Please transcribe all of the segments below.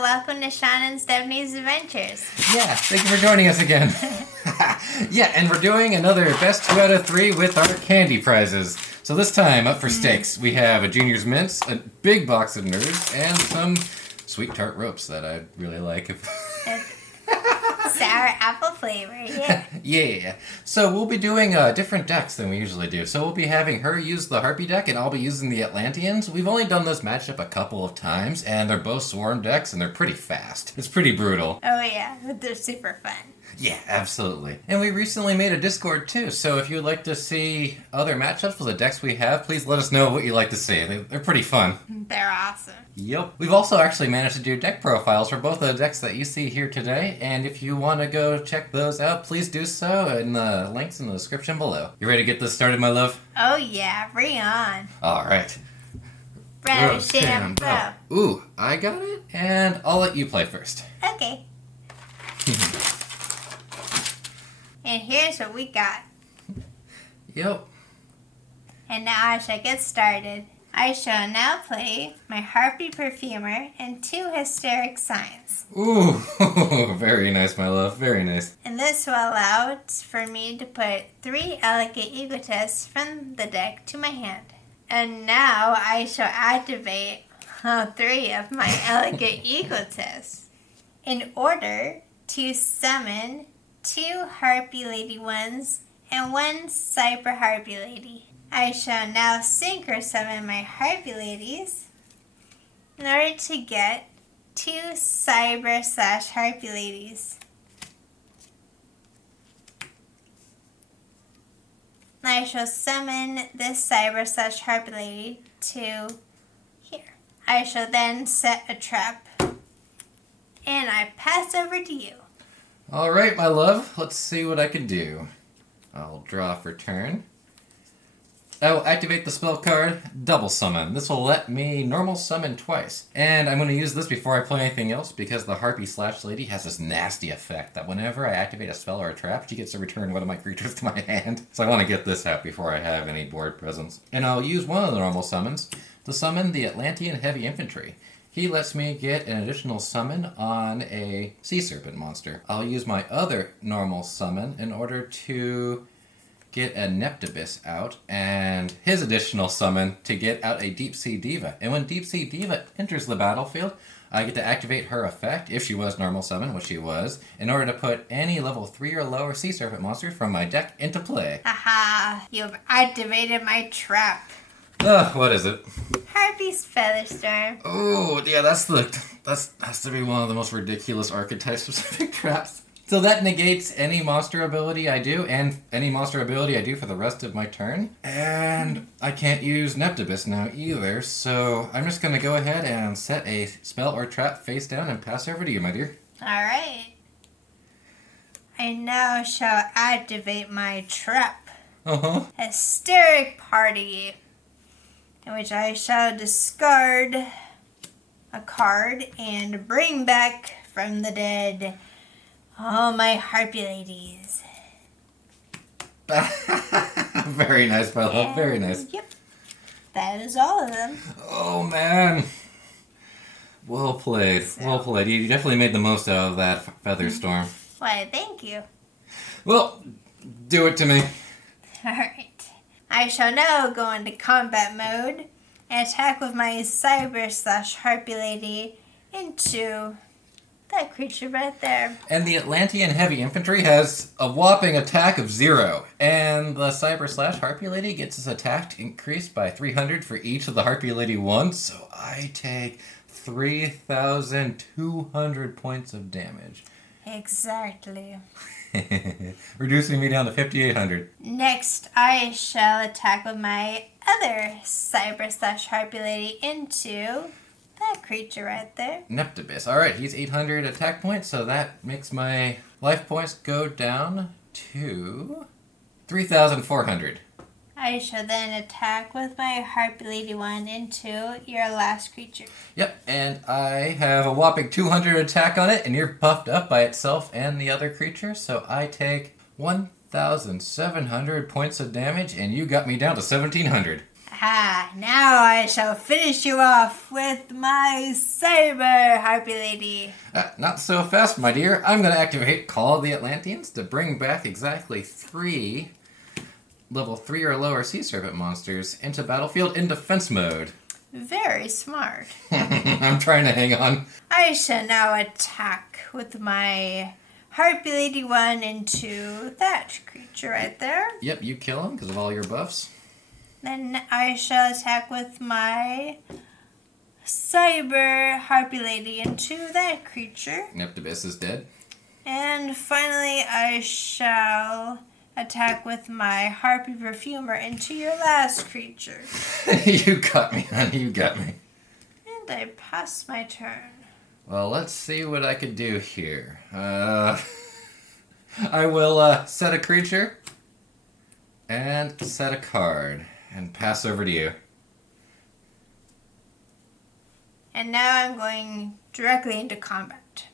welcome to Sean and Stephanie's Adventures. Yeah, thank you for joining us again. Yeah, and we're doing another best 2 out of 3 with our candy prizes. So this time, up for stakes, we have a Junior's Mints, a big box of Nerds, and some sweet tart ropes that I really like. Sour apple flavor, yeah. Yeah. So we'll be doing different decks than we usually do. So we'll be having her use the Harpy deck, and I'll be using the Atlanteans. We've only done this matchup a couple of times, and they're both Swarm decks, and they're pretty fast. It's pretty brutal. Oh yeah, but they're super fun. Yeah, absolutely. And we recently made a Discord too, so if you'd like to see other matchups for the decks we have, please let us know what you'd like to see. They're pretty fun. They're awesome. Yep. We've also actually managed to do deck profiles for both of the decks that you see here today, and if you want to go check those out, please do so in the links in the description below. You ready to get this started, my love? Oh yeah, bring on. Alright. Brother, Sham, bro. Ooh, I got it, and I'll let you play first. Okay. And here's what we got. Yep. And now I shall get started. I shall now play my Harpy Perfumer and 2 Hysteric Signs. Ooh, very nice, my love, very nice. And this will allow for me to put 3 Elegant Egotists from the deck to my hand. And now I shall activate 3 of my Elegant Egotists in order to summon 2 Harpy Lady ones and 1 Cyber Harpy Lady. I shall now synchro summon my Harpy Ladies in order to get 2 Cyber/Harpy Ladies. I shall summon this Cyber/Harpy Lady to here. I shall then set a trap. And I pass over to you. Alright, my love, let's see what I can do. I'll draw for turn. I will activate the spell card, Double Summon. This will let me normal summon twice. And I'm going to use this before I play anything else because the Harpy/Lady has this nasty effect that whenever I activate a spell or a trap, she gets to return one of my creatures to my hand. So I want to get this out before I have any board presence. And I'll use one of the normal summons to summon the Atlantean Heavy Infantry. He lets me get an additional summon on a Sea Serpent monster. I'll use my other normal summon in order to get a Neptibus out, and his additional summon to get out a Deep Sea Diva. And when Deep Sea Diva enters the battlefield, I get to activate her effect, if she was normal summon, which she was, in order to put any level 3 or lower Sea Serpent monster from my deck into play. Haha, you've activated my trap. What is it? Harpy's Featherstorm. Oh, yeah, that's has to be one of the most ridiculous archetype-specific traps. So that negates any monster ability I do, and any monster ability I do for the rest of my turn. And I can't use Neptibus now either, so I'm just going to go ahead and set a spell or trap face down and pass over to you, my dear. Alright. I now shall activate my trap. Hysteric Party, in which I shall discard a card and bring back from the dead all my Harpy Ladies. Very nice, my love. Very nice. Yep. That is all of them. Oh, man. Well played. Well played. You definitely made the most out of that Featherstorm. Why, thank you. Well, do it to me. Alright. I shall now go into combat mode and attack with my Cyber/Harpy Lady into that creature right there. And the Atlantean Heavy Infantry has a whopping attack of 0. And the Cyber/Harpy Lady gets his attack increased by 300 for each of the Harpy Lady ones. So I take 3,200 points of damage. Exactly. Reducing me down to 5,800. Next, I shall attack with my other Cyber/Harpy Lady into that creature right there. Neptibus. Alright, he's 800 attack points, so that makes my life points go down to 3,400. I shall then attack with my Harpy Lady one into your last creature. Yep, and I have a whopping 200 attack on it, and you're buffed up by itself and the other creature, so I take 1,700 points of damage, and you got me down to 1,700. Ha! Now I shall finish you off with my Cyber Harpy Lady. Not so fast, my dear. I'm going to activate Call of the Atlanteans to bring back exactly 3 level 3 or lower sea serpent monsters into battlefield in defense mode. Very smart. I'm trying to hang on. I shall now attack with my Harpy Lady 1 into that creature right there. Yep, you kill him because of all your buffs. Then I shall attack with my Cyber Harpy Lady into that creature. Neptibus is dead. And finally, I shall attack with my Harpy Perfumer into your last creature. You got me, honey. You got me. And I pass my turn. Well, let's see what I could do here. I will set a creature and set a card and pass over to you. And now I'm going directly into combat.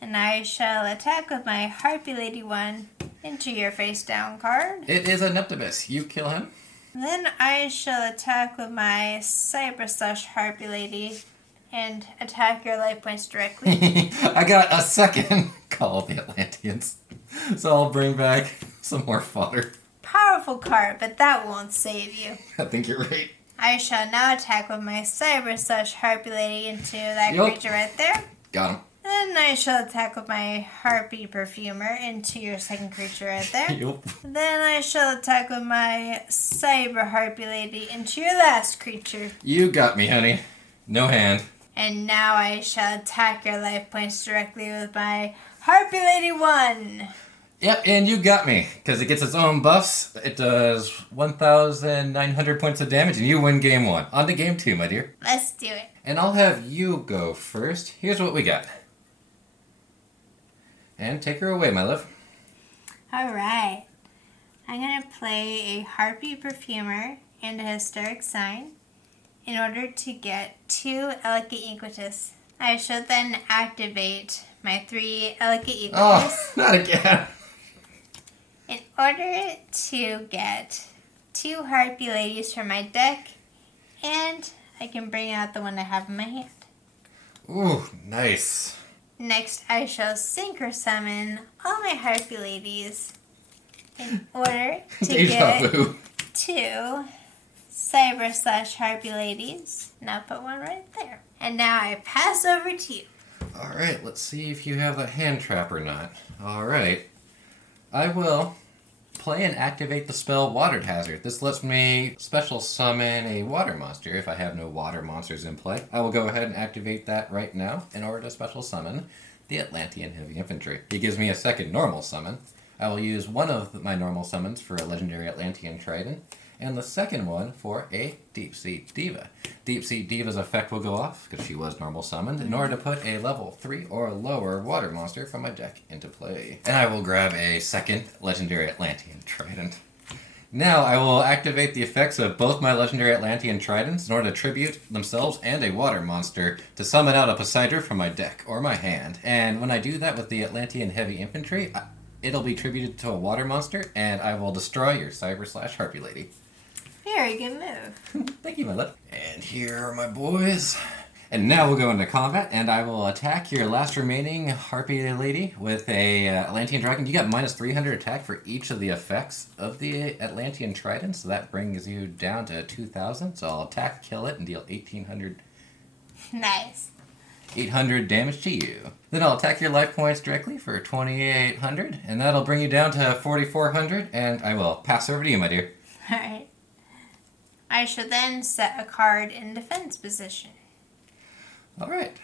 And I shall attack with my Harpy Lady 1 into your face down card. It is a Neptibus. You kill him. Then I shall attack with my Cyber Slash Harpy Lady and attack your life points directly. I got a second Call of the Atlanteans. So I'll bring back some more fodder. Powerful card, but that won't save you. I think you're right. I shall now attack with my Cyber Slash Harpy Lady into that creature right there. Got him. Then I shall attack with my Harpy Perfumer into your second creature right there. Yep. Then I shall attack with my Cyber Harpy Lady into your last creature. You got me, honey. No hand. And now I shall attack your life points directly with my Harpy Lady 1. Yep, and you got me, because it gets its own buffs. It does 1,900 points of damage, and you win game 1. On to game 2, my dear. Let's do it. And I'll have you go first. Here's what we got. And take her away, my love. Alright. I'm going to play a Harpy Perfumer and a Hysteric Sign in order to get 2 Elegant Equitus. I shall then activate my 3 Elegant Equitus. Oh, not again. In order to get 2 Harpy Ladies from my deck, and I can bring out the one I have in my hand. Ooh, nice. Next, I shall synchro summon all my Harpy Ladies in order to Deja get vu. 2 Cyber Slash Harpy Ladies. Now put one right there. And now I pass over to you. Alright, let's see if you have a hand trap or not. Alright. I will play and activate the spell Water Hazard. This lets me special summon a water monster if I have no water monsters in play. I will go ahead and activate that right now in order to special summon the Atlantean Heavy Infantry. It gives me a second normal summon. I will use one of my normal summons for a legendary Atlantean Trident, and the second one for a Deep Sea Diva. Deep Sea Diva's effect will go off, because she was normal summoned, in order to put a level 3 or lower water monster from my deck into play. And I will grab a second legendary Atlantean Trident. Now I will activate the effects of both my legendary Atlantean Tridents in order to tribute themselves and a water monster to summon out a Poseidon from my deck or my hand. And when I do that with the Atlantean Heavy Infantry, it'll be tributed to a water monster, and I will destroy your Cyber Slash Harpy Lady. Very good move. Thank you, my love. And here are my boys. And now we'll go into combat, and I will attack your last remaining Harpy Lady with a Atlantean Dragon. You got minus 300 attack for each of the effects of the Atlantean Trident, so that brings you down to 2,000. So I'll attack, kill it, and deal 1,800. Nice. 800 damage to you. Then I'll attack your life points directly for 2,800, and that'll bring you down to 4,400, and I will pass over to you, my dear. Alright. I shall then set a card in defense position. Alright.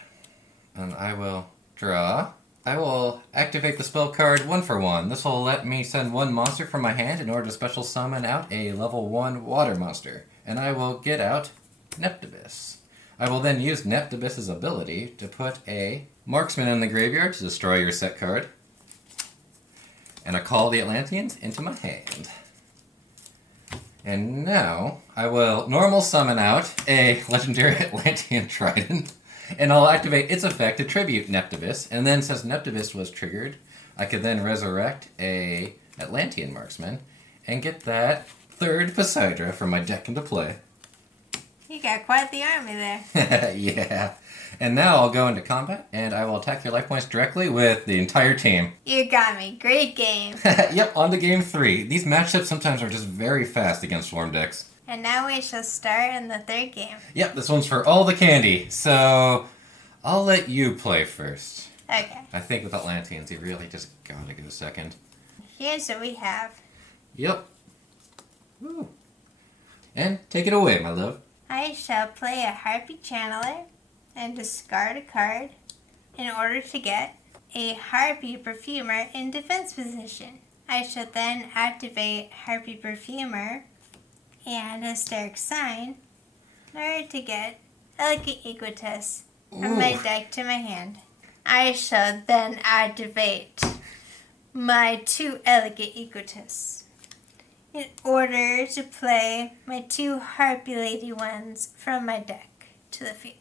And I will draw. I will activate the spell card 1 for 1. This will let me send 1 monster from my hand in order to special summon out a level 1 water monster. And I will get out Neptibus. I will then use Neptibus' ability to put a marksman in the graveyard to destroy your set card. And I call the Atlanteans into my hand. And now, I will normal summon out a legendary Atlantean Trident, and I'll activate its effect to tribute Neptibus, and then since Neptibus was triggered, I could then resurrect a Atlantean Marksman, and get that 3rd Poseidon from my deck into play. You got quite the army there. Yeah. And now I'll go into combat, and I will attack your life points directly with the entire team. You got me. Great game. Yep, on to game 3. These matchups sometimes are just very fast against Swarm decks. And now we shall start in the third game. Yep, this one's for all the candy. So, I'll let you play first. Okay. I think with Atlanteans, you really just gotta go second. Here's what we have. Yep. Woo. And take it away, my love. I shall play a Harpy Channeler and discard a card in order to get a Harpy Perfumer in defense position. I shall then activate Harpy Perfumer and Hysteric Sign in order to get Elegant Egotus from my deck to my hand. I shall then activate my 2 Elegant Egotus in order to play my 2 Harpy Lady ones from my deck to the field.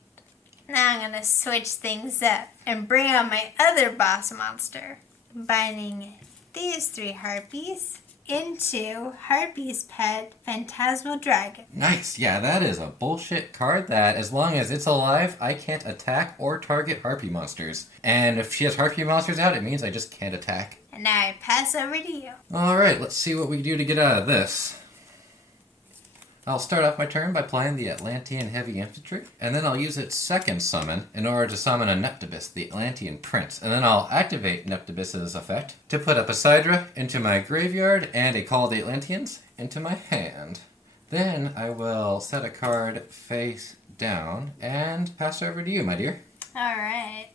Now I'm going to switch things up and bring out my other boss monster, combining these 3 Harpies into Harpy's pet, Phantasmal Dragon. Nice. Yeah, that is a bullshit card that, as long as it's alive, I can't attack or target Harpy monsters. And if she has Harpy monsters out, it means I just can't attack. And now I pass over to you. Alright, let's see what we can do to get out of this. I'll start off my turn by playing the Atlantean Heavy Infantry, and then I'll use its second summon in order to summon a Neptibus, the Atlantean Prince, and then I'll activate Neptibus's effect to put a Poseidra into my graveyard and a Call of the Atlanteans into my hand. Then I will set a card face down and pass over to you, my dear. Alright.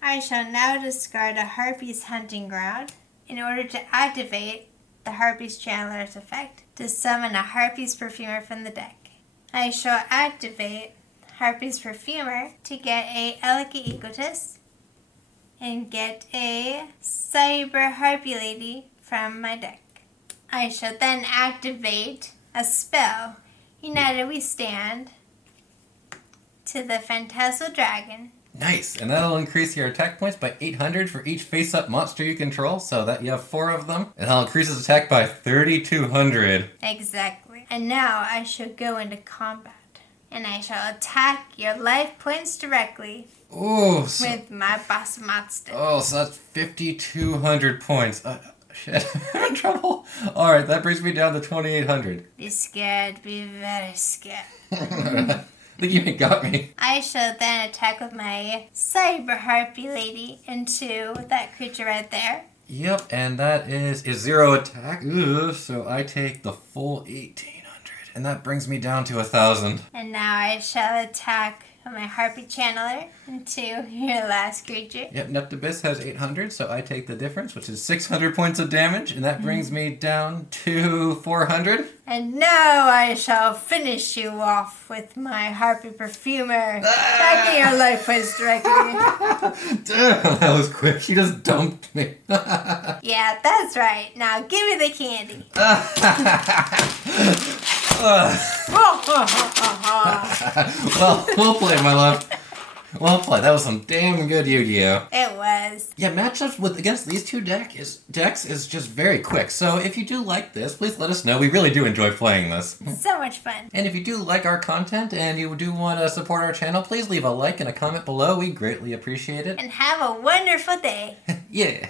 I shall now discard a Harpy's Hunting Ground in order to activate the Harpy's Channeler's effect to summon a Harpy's Perfumer from the deck. I shall activate Harpy's Perfumer to get a Elegant Egotus and get a Cyber Harpy Lady from my deck. I shall then activate a spell, United We Stand, to the Phantasmal Dragon. Nice, and that'll increase your attack points by 800 for each face-up monster you control, so that you have 4 of them. And that'll increase its attack by 3,200. Exactly. And now I shall go into combat. And I shall attack your life points directly with my boss monster. Oh, so that's 5,200 points. Shit, I'm in trouble. Alright, that brings me down to 2,800. Be scared, be very scared. I think you even got me. I shall then attack with my Cyber Harpy Lady into that creature right there. Yep, and that is a 0 attack. Ugh, so I take the full 1,800. And that brings me down to 1,000. And now I shall attack with my Harpy Channeler into your last creature. Yep, Neptibus has 800, so I take the difference, which is 600 points of damage, and that brings me down to 400. And now I shall finish you off with my Harpy Perfumer. Attacking your life points directly. Damn, that was quick. She just dumped me. Yeah, that's right. Now give me the candy. Well played, my love. Well played. That was some damn good Yu-Gi-Oh. It was. Yeah, matchups against these two decks is just very quick. So if you do like this, please let us know. We really do enjoy playing this. So much fun. And if you do like our content and you do want to support our channel, please leave a like and a comment below. We greatly appreciate it. And have a wonderful day. Yeah.